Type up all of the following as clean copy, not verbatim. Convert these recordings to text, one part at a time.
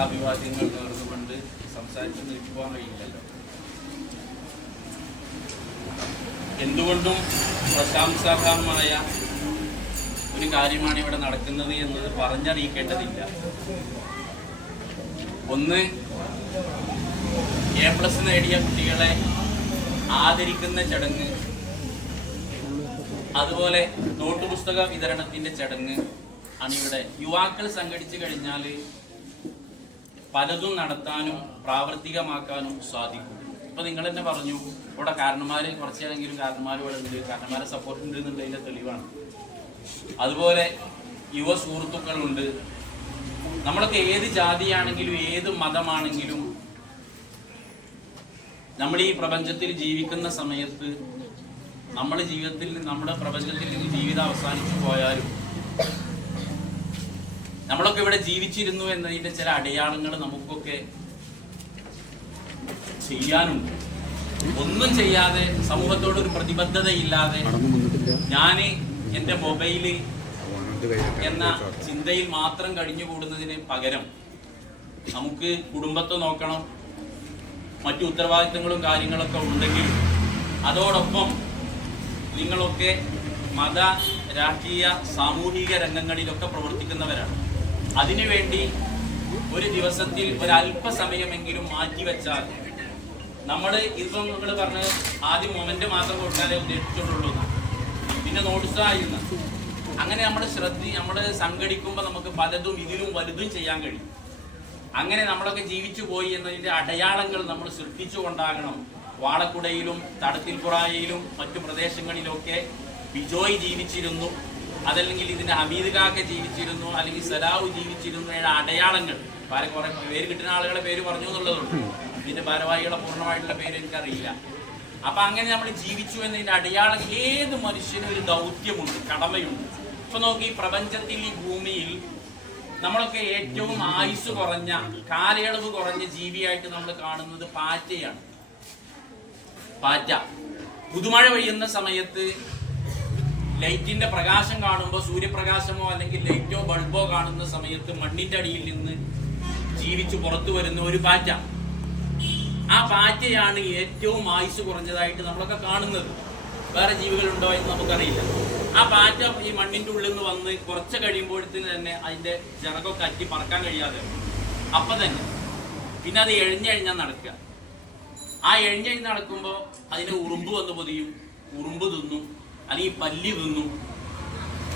സ്നേഹാഭിവാദ്യങ്ങൾ നേർന്നുകൊണ്ട് സംസാരിച്ച് നിൽക്കുവാൻ കഴിയില്ലല്ലോ. എന്തുകൊണ്ടും പ്രശംസാർഹമായ ഒരു കാര്യമാണ് ഇവിടെ നടക്കുന്നത് എന്നത് പറഞ്ഞറിയിക്കേണ്ടതില്ല. ഒന്ന്, A+ നേടിയ കുട്ടികളെ ആദരിക്കുന്ന ചടങ്ങ്, അതുപോലെ നോട്ടുപുസ്തക വിതരണത്തിന്റെ ചടങ്ങ് ആണ് ഇവിടെ. യുവാക്കൾ സംഘടിച്ചു കഴിഞ്ഞാൽ പലതും നടത്താനും പ്രാവർത്തികമാക്കാനും സാധിക്കും. ഇപ്പൊ നിങ്ങൾ തന്നെ പറഞ്ഞു, ഇവിടെ കാരണന്മാര് കുറച്ചേരെങ്കിലും കാരണന്മാർ ഇവിടെ ഉണ്ട്, കാരണന്മാരെ സപ്പോർട്ട് ഉണ്ട് എന്നുള്ളതിന്റെ തെളിവാണ്. അതുപോലെ യുവ സുഹൃത്തുക്കളുണ്ട്. നമ്മളൊക്കെ ഏത് ജാതിയാണെങ്കിലും ഏത് മതമാണെങ്കിലും നമ്മൾ ഈ പ്രപഞ്ചത്തിൽ ജീവിക്കുന്ന സമയത്ത് നമ്മുടെ ജീവിതത്തിൽ നമ്മുടെ പ്രപഞ്ചത്തിൽ നിന്ന് ജീവിതം അവസാനിച്ചു പോയാലും നമ്മളൊക്കെ ഇവിടെ ജീവിച്ചിരുന്നു എന്നതിന്റെ ചില അടയാളങ്ങൾ നമുക്കൊക്കെ ചെയ്യാനുണ്ട്. ഒന്നും ചെയ്യാതെ സമൂഹത്തോട് ഒരു പ്രതിബദ്ധതയില്ലാതെ ഞാൻ എൻ്റെ മൊബൈല് എന്ന ചിന്തയിൽ മാത്രം കഴിഞ്ഞുകൂടുന്നതിന് പകരം നമുക്ക് കുടുംബത്തെ നോക്കണം, മറ്റു ഉത്തരവാദിത്തങ്ങളും കാര്യങ്ങളൊക്കെ ഉണ്ടെങ്കിലും അതോടൊപ്പം നിങ്ങളൊക്കെ മത, രാഷ്ട്രീയ, സാമൂഹിക രംഗങ്ങളിലൊക്കെ പ്രവർത്തിക്കുന്നവരാണ്. അതിനുവേണ്ടി ഒരു ദിവസത്തിൽ ഒരല്പസമയമെങ്കിലും മാറ്റിവെച്ചാൽ നമ്മൾ ഇപ്പം നിങ്ങൾ പറഞ്ഞ് ആദ്യം മൊമെന്റ് മാത്രം കൊടുക്കാനേ ഉദ്ദേശിച്ചിട്ടുള്ളൂ, പിന്നെ നോട്ട്സായിരുന്നു. അങ്ങനെ നമ്മൾ സംഘടിക്കുമ്പോൾ നമുക്ക് പലതും ഇതിലും വലുതും ചെയ്യാൻ കഴിയും. അങ്ങനെ നമ്മളൊക്കെ ജീവിച്ചു പോയി എന്നതിൻ്റെ അടയാളങ്ങൾ നമ്മൾ സൃഷ്ടിച്ചുകൊണ്ടാകണം. വാളക്കുടയിലും തടത്തിൽപുറായിലും മറ്റു പ്രദേശങ്ങളിലൊക്കെ ബിജോയ് ജീവിച്ചിരുന്നു, അതല്ലെങ്കിൽ ഇതിന്റെ ഹമീദ് കാക്ക ജീവിച്ചിരുന്നു, അല്ലെങ്കിൽ സലാഹു ജീവിച്ചിരുന്നു അടയാളങ്ങൾ കുറെ പേര് കിട്ടുന്ന ആളുകളെ പേര് പറഞ്ഞു എന്നുള്ളതുണ്ട്. ഇതിന്റെ ഭാരവാഹികളെ പൂർണ്ണമായിട്ടുള്ള പേര് എനിക്കറിയില്ല. അപ്പൊ അങ്ങനെ നമ്മൾ ജീവിച്ചു എന്നതിന്റെ അടയാളം. ഏത് മനുഷ്യനും ഒരു ദൗത്യമുണ്ട്, കടമയുണ്ട്. ഇപ്പൊ നോക്കി, ഈ പ്രപഞ്ചത്തിൽ, ഈ ഭൂമിയിൽ നമ്മളൊക്കെ ഏറ്റവും ആയുസ് കുറഞ്ഞ, കാലയളവ് കുറഞ്ഞ ജീവിയായിട്ട് നമ്മൾ കാണുന്നത് പാറ്റയാണ്. പാറ്റ പുതുമഴ പെയ്യുന്ന സമയത്ത് ലൈറ്റിന്റെ പ്രകാശം കാണുമ്പോൾ, സൂര്യപ്രകാശമോ അല്ലെങ്കിൽ ലൈറ്റോ ബൾബോ കാണുന്ന സമയത്ത് മണ്ണിന്റെ അടിയിൽ നിന്ന് ജീവിച്ചു പുറത്തു വരുന്ന ഒരു പാറ്റ. ആ പാറ്റയാണ് ഏറ്റവും ആയുസ് കുറഞ്ഞതായിട്ട് നമ്മളൊക്കെ കാണുന്നത്. വേറെ ജീവികളുണ്ടോ എന്ന് നമുക്കറിയില്ല. ആ പാറ്റ ഈ മണ്ണിന്റെ ഉള്ളിൽ നിന്ന് വന്ന് കുറച്ച് കഴിയുമ്പോഴത്തേന് തന്നെ അതിന്റെ ചിറകൊക്കെ അറ്റി പറക്കാൻ കഴിയാതെ അപ്പൊ തന്നെ പിന്നെ അത് എഴിഞ്ഞഴിഞ്ഞാൽ നടക്കുക. ആ എഴിഞ്ഞഴിഞ്ഞ് നടക്കുമ്പോൾ അതിന് ഉറുമ്പ് വന്ന് പൊതിയും, ഉറുമ്പ് തിന്നും, അല്ലെങ്കിൽ പല്ലി തിന്നും.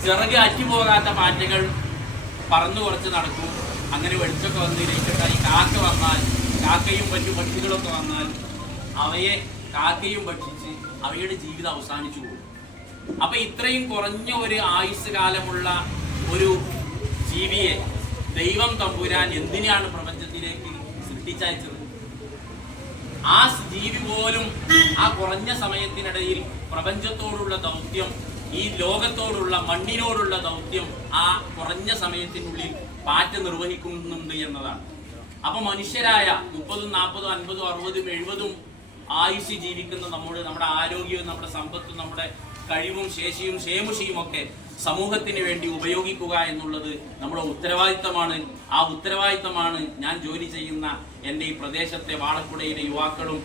ചിറക് അറ്റുപോകാത്ത പാറ്റകൾ പറന്നു കുറച്ച് നടക്കും. അങ്ങനെ വെളിച്ചൊക്കെ വന്ന് ലയിച്ചിട്ട് ഈ കാക്ക വന്നാൽ, കാക്കയും മറ്റു പക്ഷികളൊക്കെ വന്നാൽ അവയെ കാക്കയും ഭക്ഷിച്ച് അവയുടെ ജീവിതം അവസാനിച്ചു പോകും. അപ്പൊ ഇത്രയും കുറഞ്ഞ ഒരു ആയുസ് കാലമുള്ള ഒരു ജീവിയെ ദൈവം തമ്പുരാൻ എന്തിനാണ് പ്രപഞ്ചത്തിലേക്ക് സൃഷ്ടിച്ചയച്ചത്? ആ ജീവി പോലും ആ കുറഞ്ഞ സമയത്തിനിടയിൽ പ്രപഞ്ചത്തോടുള്ള ദൗത്യം, ഈ ലോകത്തോടുള്ള, മണ്ണിനോടുള്ള ദൗത്യം ആ കുറഞ്ഞ സമയത്തിനുള്ളിൽ പാറ്റ നിർവഹിക്കുന്നുണ്ട് എന്നതാണ്. അപ്പൊ മനുഷ്യരായ 30, 40, 50, 60, 70 ആയുസ് ജീവിക്കുന്ന നമ്മുടെ ആരോഗ്യവും നമ്മുടെ സമ്പത്തും നമ്മുടെ കഴിവും ശേഷിയും ക്ഷേമുഷിയും ഒക്കെ സമൂഹത്തിന് വേണ്ടി ഉപയോഗിക്കുക എന്നുള്ളത് നമ്മുടെ ഉത്തരവാദിത്തമാണ്. ആ ഉത്തരവാദിത്തമാണ് ഞാൻ ജോലി ചെയ്യുന്ന എൻ്റെ ഈ പ്രദേശത്തെ വാളക്കുടയിലെ യുവാക്കളും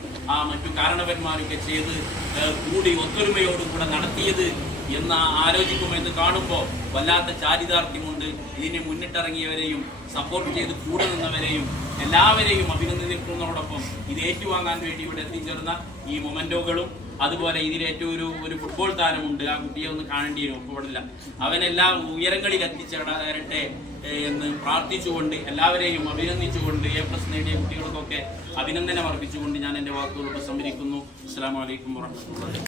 മറ്റു കാരണവന്മാരൊക്കെ ചെയ്ത് കൂടി ഒത്തൊരുമയോടും കൂടെ നടത്തിയത് എന്ന് ആലോചിക്കുമെന്ന് കാണുമ്പോൾ വല്ലാത്ത ചാരിതാർത്ഥ്യമുണ്ട്. ഇതിന് മുന്നിട്ടിറങ്ങിയവരെയും സപ്പോർട്ട് ചെയ്ത് കൂടെ നിന്നവരെയും എല്ലാവരെയും അഭിനന്ദിക്കുന്നതോടൊപ്പം ഇത് ഏറ്റുവാങ്ങാൻ വേണ്ടി ഇവിടെ എത്തിച്ചേർന്ന ഈ മൊമെന്റോകളും, അതുപോലെ ഇതിലേറ്റവും ഒരു ഫുട്ബോൾ താരമുണ്ട്, ആ കുട്ടിയെ ഒന്ന് കാണേണ്ടി വരും, ഒപ്പമില്ല, അവനെല്ലാം ഉയരങ്ങളിൽ എത്തിച്ചേരട്ടെ എന്ന് പ്രാർത്ഥിച്ചുകൊണ്ട് എല്ലാവരെയും അഭിനന്ദിച്ചുകൊണ്ട് A+ നേടിയ കുട്ടികൾക്കൊക്കെ അഭിനന്ദനം അർപ്പിച്ചുകൊണ്ട് ഞാൻ എൻ്റെ വാക്കുകൾ ഉപസംഹരിക്കുന്നു. അസ്സലാമു അലൈക്കും വറഹ്മത്തുള്ളാഹി.